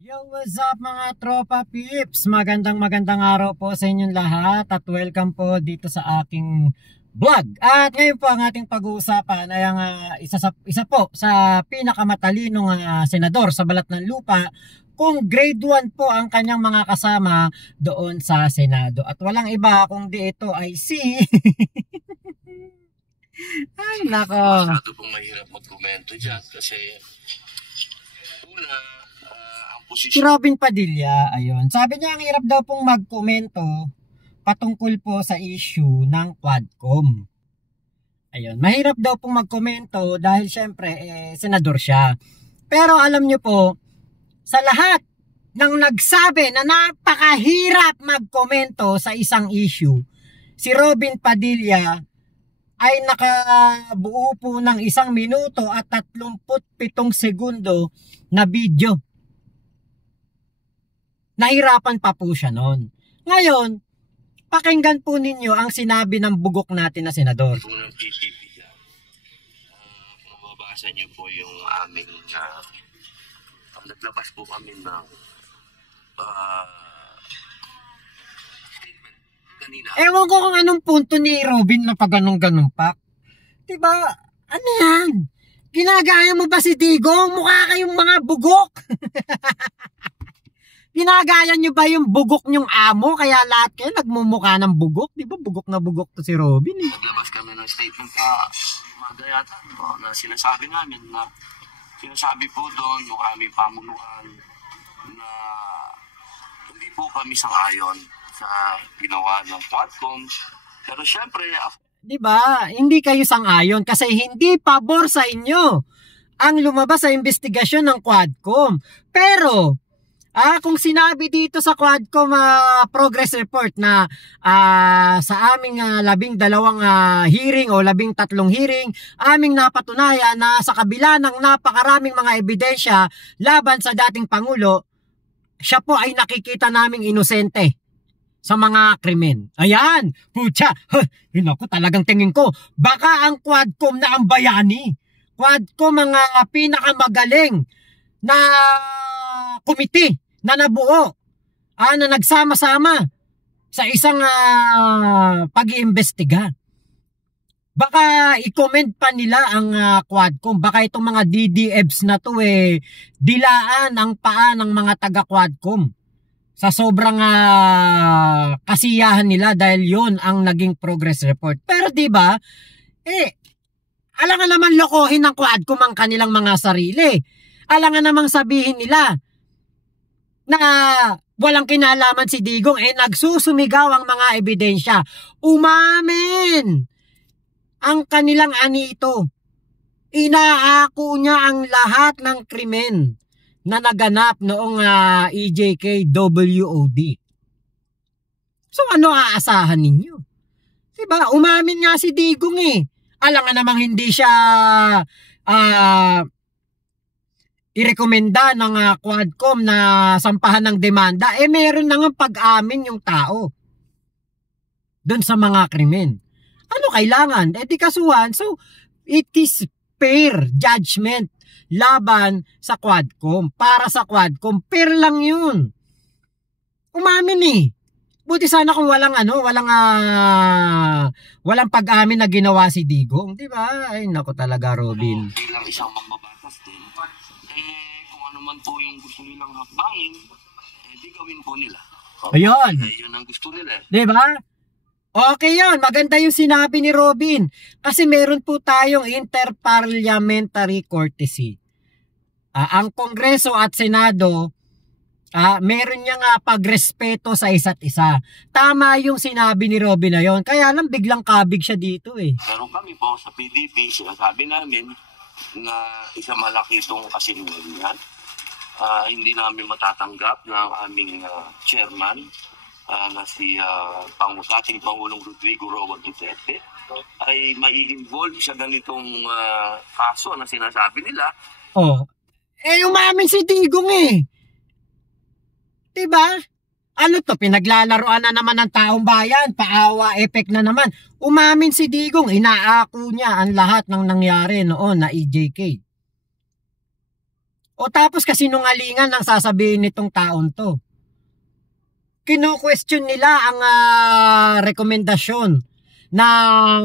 Yo, what's up mga tropa peeps? Magandang araw po sa inyong lahat at welcome po dito sa aking vlog. At ngayon po ang ating pag-uusapan ay ang isa po sa pinakamatalinong senador sa balat ng lupa, kung grade 1 po ang kanyang mga kasama doon sa Senado. At walang iba kundi ito ay si... Ay nako. Masyado pong mahirap magkomento dyan kasi una, si Robin Padilla, ayun. Sabi niya ang hirap daw pong magkomento patungkol po sa issue ng Quadcom. Ayun, mahirap daw pong magkomento dahil syempre senador siya. Pero alam niyo po, sa lahat ng nagsabi na napakahirap magkomento sa isang issue, si Robin Padilla ay nakabuo po ng 1 minuto at 37 segundo na video. Nahirapan pa po siya noon. Ngayon, pakinggan po ninyo ang sinabi ng bugok natin na senador. Kung ng PPP yan, kung mabasa niyo po yung aming naglabas po kami ng statement kanina. Ewan ko kung anong punto ni Robin na pag ganun pa. Diba? Ano yan? Ginagaya mo ba si Digong? Mukha kayong mga bugok. Ginagaya nyo ba yung bugok nyong amo? Kaya lahat kayo nagmumukha ng bugok. Di ba bugok na bugok to si Robin eh. Naglabas kami ng statement magayata na sinasabi namin na sinasabi po doon ng aming pamunuan na hindi po kami sang-ayon sa ginawa ng Quadcom. Pero syempre, di ba? Hindi kayo sang-ayon kasi hindi pabor sa inyo ang lumabas sa investigasyon ng Quadcom. Pero kung sinabi dito sa Quadcom progress report na sa aming 12 hearing o 13 hearing, aming napatunayan na sa kabila ng napakaraming mga ebidensya laban sa dating Pangulo, siya po ay nakikita naming inosente sa mga krimen. Ayan, putya, yun ako talagang tingin ko, baka ang Quadcom na ang bayani. Quadcom ang pinakamagaling na komite na nabuo, na nagsama-sama sa isang pag-iimbestiga. Baka i-comment pa nila ang Quadcom, baka itong mga DDEBs na to dilaan ang paa ng mga taga-Quadcom sa sobrang kasiyahan nila dahil yon ang naging progress report. Pero di ba, alangan naman lokohin ng Quadcom ang kanilang mga sarili. Alangan namang sabihin nila na walang kinalaman si Digong, nagsusumigaw ang mga ebidensya. Umamin ang kanilang anito. Inaako niya ang lahat ng krimen na naganap noong EJK-WOD. So ano aasahan ninyo? Diba? Umamin nga si Digong Alangan namang hindi siya irekomenda ng Quadcom na sampahan ng demanda, meron na nga pag-amin yung tao doon sa mga krimen. Ano kailangan? Di kasuhan. So, it is fair judgment laban sa Quadcom. Para sa Quadcom, fair lang yun. Umamin Buti sana kung walang pag-amin na ginawa si Digong. Diba? Ay, naku talaga, Robin. Bilang isang mambabatas din, kung ano man po yung gusto nilang hakbangin, di gawin po nila. Ayun. Yun ang gusto nila. Diba? Okay yun. Maganda yung sinabi ni Robin. Kasi meron po tayong interparliamentary courtesy. Ang Kongreso at Senado, meron niyang pagrespeto sa isa't isa. Tama yung sinabi ni Robin na yun. Kaya lang biglang kabig siya dito Pero kami po sa PDP, sinasabi namin na isa malaki itong kasinungalingan. Hindi namin matatanggap na ang aming chairman na si dating Pangulong Rodrigo Roa Duterte ay mai-involve sa ganitong kaso na sinasabi nila. Umamin si Digong diba? Ano to? Pinaglalaroan na naman ng taong bayan. Paawa effect na naman. Umamin si Digong. Inaako niya ang lahat ng nangyari noon na EJK. O tapos kasinungalingan ang sasabihin nitong taon to. Kino-question nila ang rekomendasyon ng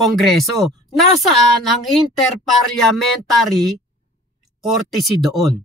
Kongreso. Nasaan ang interparliamentary courtesy doon?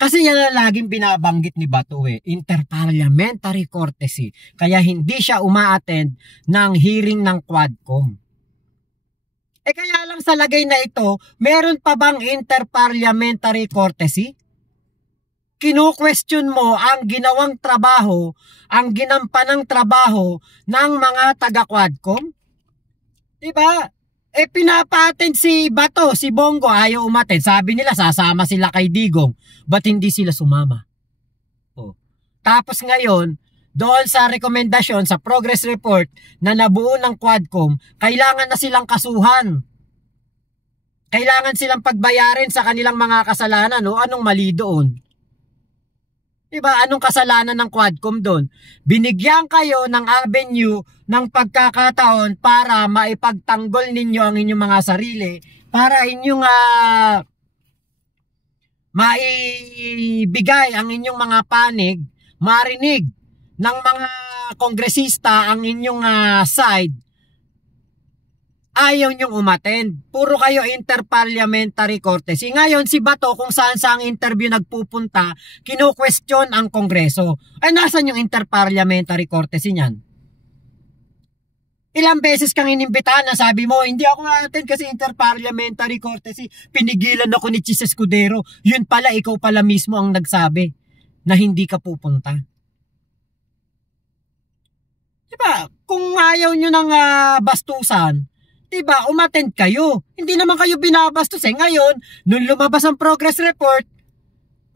Kasi yan ang laging binabanggit ni Bato interparliamentary courtesy. Kaya hindi siya uma-attend ng hearing ng Quadcom. Kaya lang sa lagay na ito, meron pa bang interparliamentary courtesy? Kino-question mo ang ginawang trabaho, ang ginampanang trabaho ng mga taga-Quadcom? Diba? Pinapa-attend si Bato, si Bongo, ayaw umattend. Sabi nila, sasama sila kay Digong. Ba't hindi sila sumama? Tapos ngayon, doon sa rekomendasyon, sa progress report na nabuo ng Quadcom, kailangan na silang kasuhan. Kailangan silang pagbayarin sa kanilang mga kasalanan. Anong mali doon? Diba? Anong kasalanan ng Quadcom doon? Binigyan kayo ng avenue ng pagkakataon para maipagtanggol ninyo ang inyong mga sarili, para inyong maibigay ang inyong mga panig, marinig ng mga kongresista ang inyong side. Ayaw nyong umattend. Puro kayo interparliamentary courtesy. Ngayon, si Bato, kung saan sa ang interview nagpupunta, kino-question ang Kongreso. Nasan yung interparliamentary courtesy niyan? Ilang beses kang inimbitahan na sabi mo, hindi ako ma-attend kasi interparliamentary courtesy. Pinigilan ako ni Chis Escudero. Yun pala, ikaw pala mismo ang nagsabi na hindi ka pupunta. Diba? Kung ayaw nyo ng bastusan, diba, umattend kayo. Hindi naman kayo binabastos Ngayon, nung lumabas ang progress report,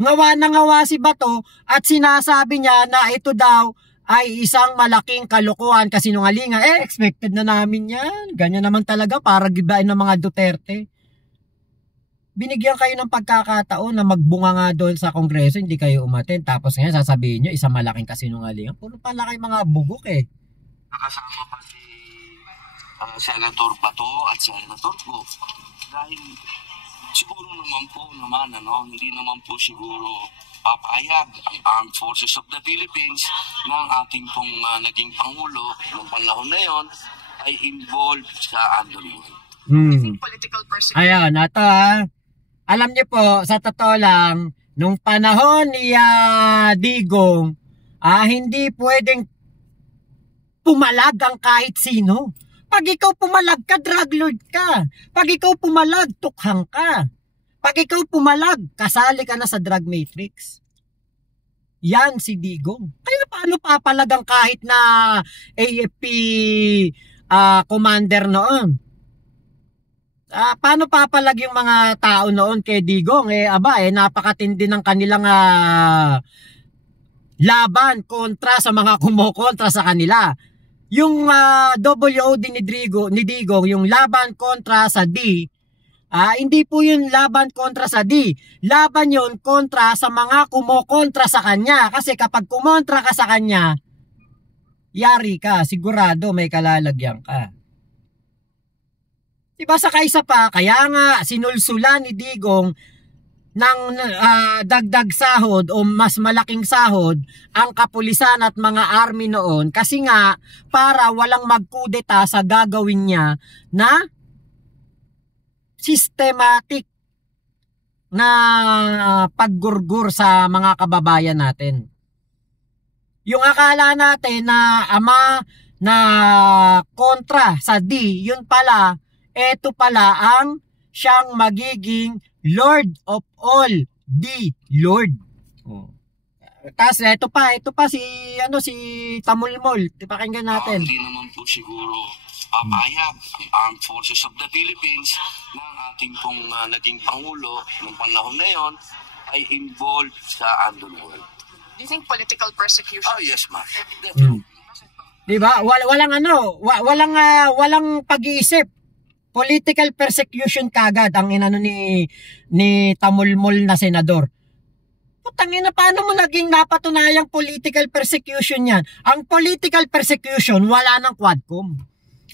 ngawa na ngawa si Bato at sinasabi niya na ito daw ay isang malaking kalokohan, kasinungalingan. Expected na namin yan. Ganyan naman talaga para gibain ng mga Duterte. Binigyan kayo ng pagkakataon na magbunga nga doon sa Kongreso, hindi kayo umattend. Tapos ngayon sasabihin nyo, isang malaking kasinungalingan. Puro pala kayo mga bugok Nakasama pa si Senator Bato at Senator Go. Dahil siguro naman po hindi naman po siguro papayag ang Armed Forces of the Philippines ng ating pong naging Pangulo ng panahon na yon ay involved sa underworld. Political persecution. Ayan, ito alam niyo po, sa totoo lang, nung panahon ni Digong, hindi pwedeng pumalag ang kahit sino. Pag ikaw pumalag ka, drug lord ka. Pag ikaw pumalag, tukhang ka. Pag ikaw pumalag, kasali ka na sa drug matrix. Yan si Digong. Kaya paano papalag ang kahit na AFP commander noon? Paano papalag yung mga tao noon kay Digong? Napakatindi ng kanilang laban kontra sa mga kumokontra sa kanila. Yung WOD ni Digong, yung laban kontra sa D, hindi po yun laban kontra sa D. Laban yun kontra sa mga kumokontra sa kanya. Kasi kapag kumontra ka sa kanya, yari ka, sigurado may kalalagyan ka. Diba sa kaisa pa, kaya nga sinulsulan ni Digong ng dagdag sahod o mas malaking sahod ang kapulisan at mga army noon kasi nga para walang magkudeta sa gagawin niya na systematic na paggurgur sa mga kababayan natin. Yung akala natin na na kontra sa D, yun pala, eto pala ang siyang magiging Lord of all, the Lord. Tapos ito pa si Tamulmol, pakinggan natin. Hindi naman po siguro papayag ang Armed Forces of the Philippines ng ating pong naging Pangulo ng panahon na yon ay involved sa underworld. Do you think political persecution? Oh yes, ma'am. Definitely. Diba? Walang pag-iisip. Political persecution kagad ang inano ni Tamulmol na senador. Putangina, paano mo naging napatunayang political persecution yan? Ang political persecution, wala ng Quadcom.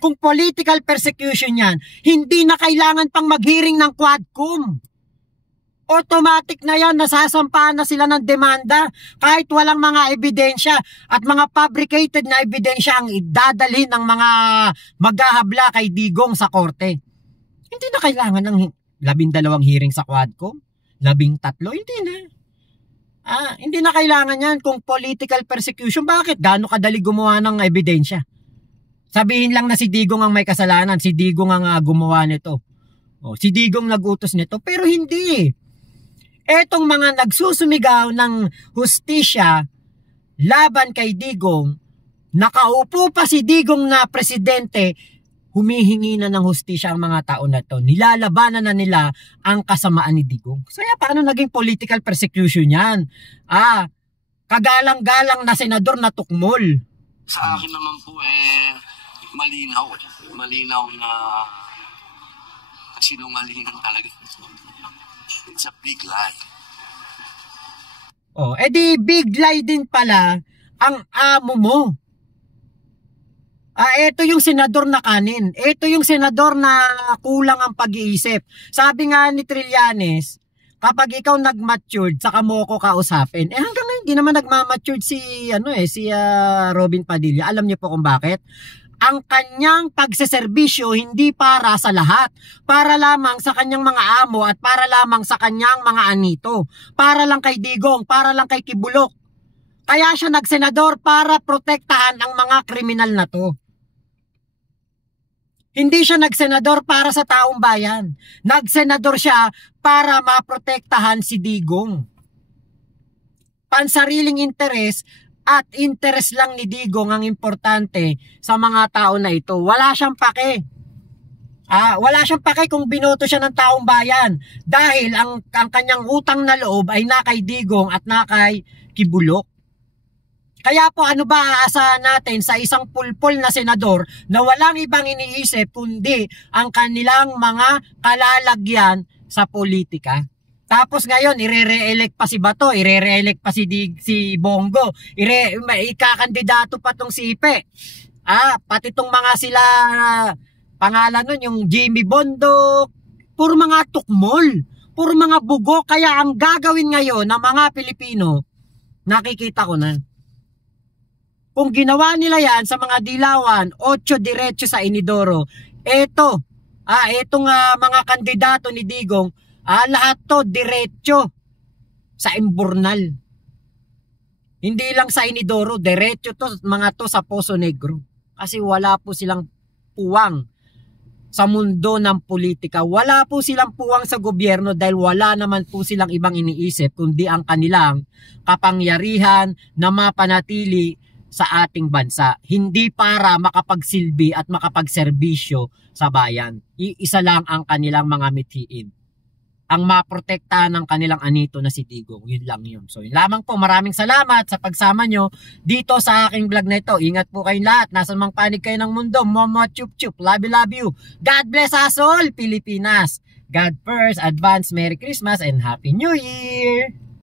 Kung political persecution yan, hindi na kailangan pang mag-hearing ng Quadcom. automatic na yan, nasasampahan na sila ng demanda kahit walang mga ebidensya at mga fabricated na ebidensya ang idadalhin ng mga maghahabla kay Digong sa korte. Hindi na kailangan ng 12 hearing sa Quadcom, 13, hindi na. Hindi na kailangan yan kung political persecution. Bakit? Gaano kadali gumawa ng ebidensya? Sabihin lang na si Digong ang may kasalanan, si Digong ang gumawa nito. Si Digong nagutos nito, pero hindi. Etong mga nagsusumigaw ng hustisya laban kay Digong, nakaupo pa si Digong na presidente, humihingi na ng hustisya ang mga tao na to. Nilalabanan na nila ang kasamaan ni Digong. So paano naging political persecution yan? Kagalang-galang na senador na tukmol. Sa akin naman po malinaw. Malinaw na kasinungalingan talaga. It's a big lie. Di big lie din pala ang amo mo. Ito yung senador na kanin. Ito yung senador na kulang ang pag-iisip. Sabi nga ni Trillanes, kapag ikaw nag-matured, saka mo ko kausapin. Hanggang ngayon, hindi naman nagmamatured si Robin Padilla. Alam niyo po kung bakit? Ang kanyang pagseserbisyo hindi para sa lahat. Para lamang sa kanyang mga amo at para lamang sa kanyang mga anito. Para lang kay Digong, para lang kay Kibulok. Kaya siya nagsenador para protektahan ang mga kriminal na to. Hindi siya nagsenador para sa taong bayan. Nagsenador siya para maprotektahan si Digong. Pansariling interes at interes lang ni Digong ang importante sa mga tao na ito. Wala siyang pake. Wala siyang pake kung binoto siya ng taong bayan. Dahil ang kanyang utang na loob ay na kay Digong at na kay Kibulok. Kaya po ano ba aasahan natin sa isang pulpol na senador na walang ibang iniisip kundi ang kanilang mga kalalagyan sa politika? Tapos ngayon, ire-re-elect pa si Bato, ire-re-elect pa si Bongo, ikakandidato pa tong si Ipe. Pati tong mga sila, pangalan nun, yung Jimmy Bondo, puro mga tukmol, puro mga bugo. Kaya ang gagawin ngayon ng mga Pilipino, nakikita ko na. Kung ginawa nila yan sa mga dilawan, 8 diretso sa Inidoro, etong mga kandidato ni Digong, lahat to diretso sa Imburnal. Hindi lang sa Inidoro, diretso to mga to sa Poso Negro. Kasi wala po silang puwang sa mundo ng politika. Wala po silang puwang sa gobyerno dahil wala naman po silang ibang iniisip kundi ang kanilang kapangyarihan na mapanatili sa ating bansa. Hindi para makapagsilbi at makapagserbisyo sa bayan. Isa lang ang kanilang mga mithiin. Ang maprotektahan ng kanilang anito na si Digong. Yun lang yun. So yun lamang po. Maraming salamat sa pagsama nyo dito sa aking vlog na ito. Ingat po kayong lahat. Nasa mang panig kayo ng mundo. Momo chup chup. Love you. God bless us all, Pilipinas. God first. Advance Merry Christmas and Happy New Year.